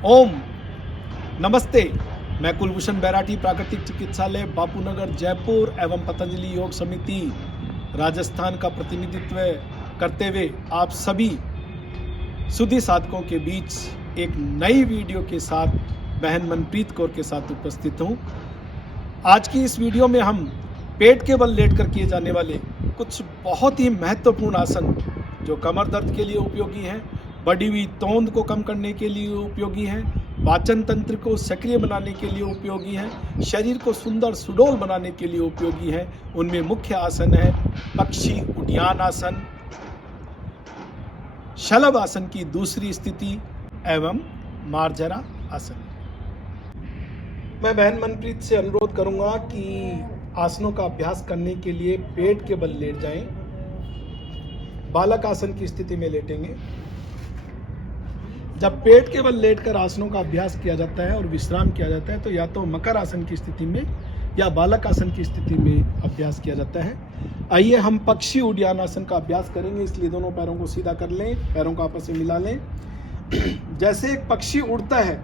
ओम नमस्ते। मैं कुलभूषण बैराठी, प्राकृतिक चिकित्सालय बापूनगर जयपुर एवं पतंजलि योग समिति राजस्थान का प्रतिनिधित्व करते हुए आप सभी सुधी साधकों के बीच एक नई वीडियो के साथ बहन मनप्रीत कौर के साथ उपस्थित हूँ। आज की इस वीडियो में हम पेट के बल लेट कर किए जाने वाले कुछ बहुत ही महत्वपूर्ण आसन जो कमर दर्द के लिए उपयोगी हैं, बढ़ी हुई तोंद को कम करने के लिए उपयोगी हैं, पाचन तंत्र को सक्रिय बनाने के लिए उपयोगी हैं, शरीर को सुंदर सुडौल बनाने के लिए उपयोगी हैं। उनमें मुख्य आसन है पक्षी उड्डयन आसन, शलभ आसन की दूसरी स्थिति एवं मार्जरा आसन। मैं बहन मनप्रीत से अनुरोध करूंगा कि आसनों का अभ्यास करने के लिए पेट के बल लेट जाएं। बालक आसन की स्थिति में लेटेंगे। जब पेट के बल लेटकर आसनों का अभ्यास किया जाता है और विश्राम किया जाता है तो या तो मकर आसन की स्थिति में या बालक आसन की स्थिति में अभ्यास किया जाता है। आइए हम पक्षी उड्डयन आसन का अभ्यास करेंगे, इसलिए दोनों पैरों को सीधा कर लें, पैरों को आपस में मिला लें। जैसे एक पक्षी उड़ता है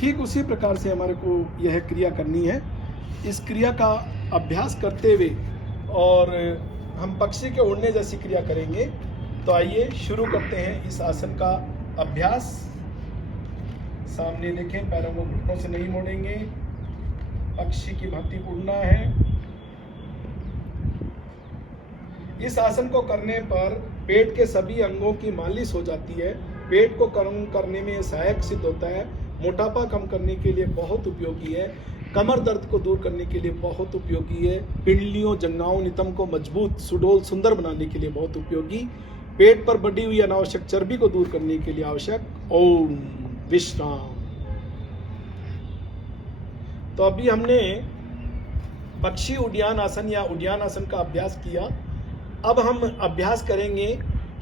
ठीक उसी प्रकार से हमारे को यह क्रिया करनी है। इस क्रिया का अभ्यास करते हुए और हम पक्षी के उड़ने जैसी क्रिया करेंगे। तो आइए शुरू करते हैं इस आसन का अभ्यास। सामने देखें, पैरों को घुटनों से नहीं मोड़ेंगे, पक्षी की भांति उड़ना है। इस आसन को करने पर पेट के सभी अंगों की मालिश हो जाती है। पेट को कम करने में सहायक सिद्ध होता है, मोटापा कम करने के लिए बहुत उपयोगी है, कमर दर्द को दूर करने के लिए बहुत उपयोगी है, पिंडलियों जंघाओं नितंब को मजबूत सुडौल सुंदर बनाने के लिए बहुत उपयोगी, पेट पर बढ़ी हुई अनावश्यक चर्बी को दूर करने के लिए आवश्यक। ओम विश्राम। तो अभी हमने पक्षी उड्डयन आसन या उड्डयन आसन का अभ्यास किया। अब हम अभ्यास करेंगे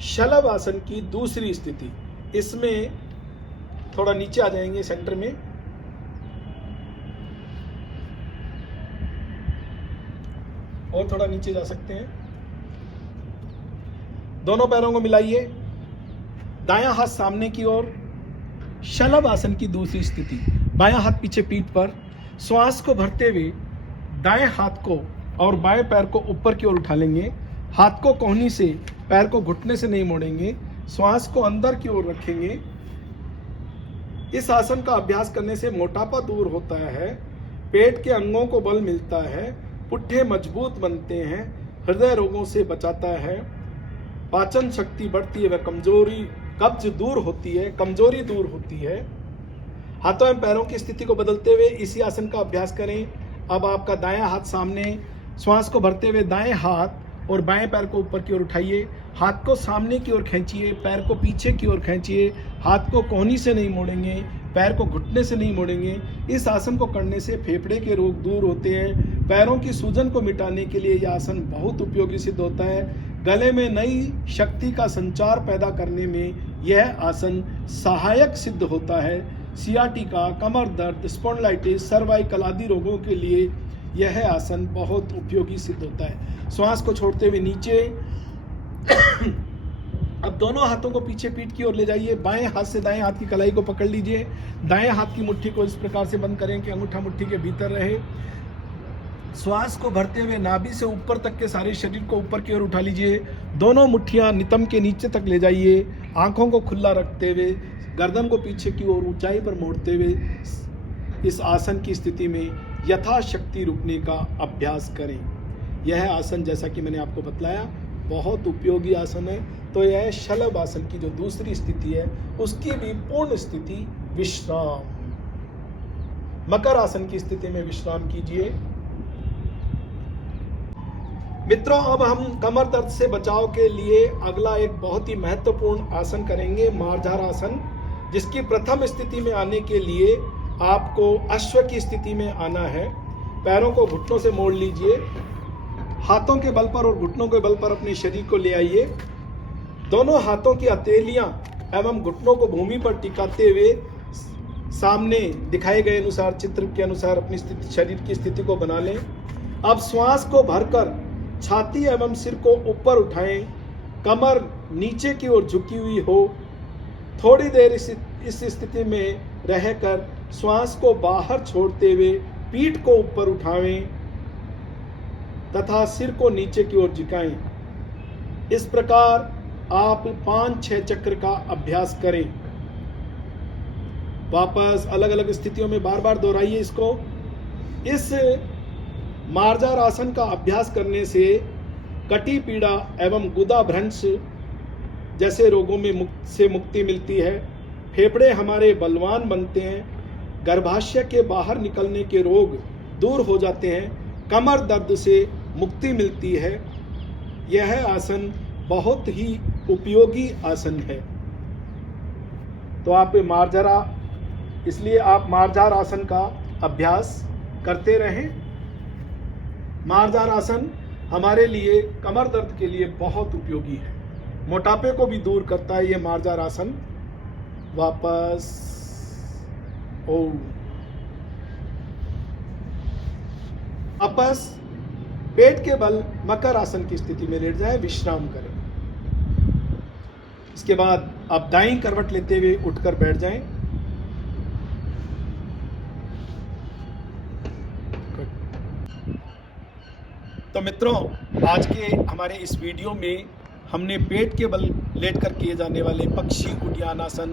शलभ आसन की दूसरी स्थिति। इसमें थोड़ा नीचे आ जाएंगे सेंटर में, और थोड़ा नीचे जा सकते हैं। दोनों पैरों को मिलाइए, दायां हाथ सामने की ओर, शलभ आसन की दूसरी स्थिति। बायां हाथ पीछे पीठ पर, श्वास को भरते हुए दाएं हाथ को और बाएं पैर को ऊपर की ओर उठा लेंगे। हाथ को कोहनी से, पैर को घुटने से नहीं मोड़ेंगे, श्वास को अंदर की ओर रखेंगे। इस आसन का अभ्यास करने से मोटापा दूर होता है, पेट के अंगों को बल मिलता है, पुट्ठे मजबूत बनते हैं, हृदय रोगों से बचाता है, पाचन शक्ति बढ़ती है, वह कब्ज दूर होती है, कमजोरी दूर होती है। हाथों एवं पैरों की स्थिति को बदलते हुए इसी आसन का अभ्यास करें। अब आपका दायां हाथ सामने, श्वास को भरते हुए दाएं हाथ और बाएं पैर को ऊपर की ओर उठाइए। हाथ को सामने की ओर खींचिए, पैर को पीछे की ओर खींचिए। हाथ को कोहनी से नहीं मोड़ेंगे, पैर को घुटने से नहीं मोड़ेंगे। इस आसन को करने से फेफड़े के रोग दूर होते हैं। पैरों की सूजन को मिटाने के लिए यह आसन बहुत उपयोगी सिद्ध होता है। गले में नई शक्ति का संचार पैदा करने में यह आसन सहायक सिद्ध होता है। सियाटिका, कमर दर्द, स्पॉन्डिलाइटिस, सर्वाइकल आदि रोगों के लिए यह आसन बहुत उपयोगी सिद्ध होता है। श्वास को छोड़ते हुए नीचे। अब दोनों हाथों को पीछे पीठ की ओर ले जाइए। बाएं हाथ से दाएं हाथ की कलाई को पकड़ लीजिए। दाएं हाथ की मुट्ठी को इस प्रकार से बंद करें कि अंगूठा मुट्ठी के भीतर रहे। श्वास को भरते हुए नाभि से ऊपर तक के सारे शरीर को ऊपर की ओर उठा लीजिए। दोनों मुट्ठियां नितंब के नीचे तक ले जाइए। आंखों को खुला रखते हुए गर्दन को पीछे की ओर ऊंचाई पर मोड़ते हुए इस आसन की स्थिति में यथाशक्ति रुकने का अभ्यास करें। यह आसन, जैसा कि मैंने आपको बतलाया, बहुत उपयोगी आसन है। तो यह शलभ आसन की जो दूसरी स्थिति है उसकी भी पूर्ण स्थिति विश्राम। मकर आसन की स्थिति में विश्राम कीजिए। मित्रों, अब हम कमर दर्द से बचाव के लिए अगला एक बहुत ही महत्वपूर्ण आसन करेंगे, मार्जरा आसन, जिसकी प्रथम स्थिति में आने के लिए आपको अश्व की स्थिति में आना है। पैरों को घुटनों से मोड़ लीजिए। हाथों के बल पर और घुटनों के बल पर अपने शरीर को ले आइए। दोनों हाथों की हथेलियां एवं घुटनों को भूमि पर टिकाते हुए सामने दिखाए गए अनुसार, चित्र के अनुसार अपनी स्थिति, शरीर की स्थिति को बना लें। अब श्वास को भरकर छाती एवं सिर को ऊपर उठाएं। कमर नीचे की ओर झुकी हुई हो। थोड़ी देर इस स्थिति में रहकर श्वास को बाहर छोड़ते हुए पीठ को ऊपर उठाएं तथा सिर को नीचे की ओर झुकाएं। इस प्रकार आप 5-6 चक्र का अभ्यास करें। वापस अलग अलग स्थितियों में बार बार दोहराइए इसको। इस मार्जार आसन का अभ्यास करने से कटी पीड़ा एवं गुदा भ्रंश जैसे रोगों में मुक्ति मिलती है। फेफड़े हमारे बलवान बनते हैं। गर्भाशय के बाहर निकलने के रोग दूर हो जाते हैं। कमर दर्द से मुक्ति मिलती है। यह आसन बहुत ही उपयोगी आसन है। तो आप इसलिए आप मार्जार आसन का अभ्यास करते रहें। मार्जार आसन हमारे लिए कमर दर्द के लिए बहुत उपयोगी है। मोटापे को भी दूर करता है ये मार्जार आसन। वापस वापस पेट के बल मकर आसन की स्थिति में लेट जाएं, विश्राम करें। इसके बाद आप दाईं करवट लेते हुए उठकर बैठ जाएं। तो मित्रों, आज के हमारे इस वीडियो में हमने पेट के बल लेटकर किए जाने वाले पक्षी उड्डयन आसन,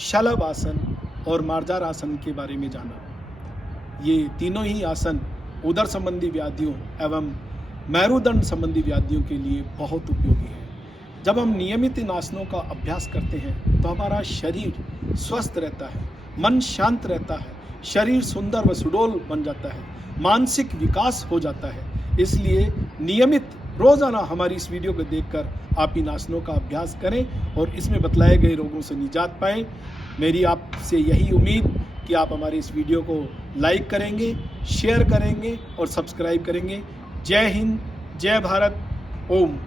शलभ आसन और मार्जार आसन के बारे में जाना। ये तीनों ही आसन उदर संबंधी व्याधियों एवं मेरुदंड संबंधी व्याधियों के लिए बहुत उपयोगी है। जब हम नियमित इन आसनों का अभ्यास करते हैं तो हमारा शरीर स्वस्थ रहता है, मन शांत रहता है, शरीर सुंदर व सुडौल बन जाता है, मानसिक विकास हो जाता है। इसलिए नियमित रोजाना हमारी इस वीडियो को देखकर आप इन आसनों का अभ्यास करें और इसमें बतलाए गए रोगों से निजात पाएं। मेरी आपसे यही उम्मीद कि आप हमारे इस वीडियो को लाइक करेंगे, शेयर करेंगे और सब्सक्राइब करेंगे। जय हिंद, जय भारत, ओम।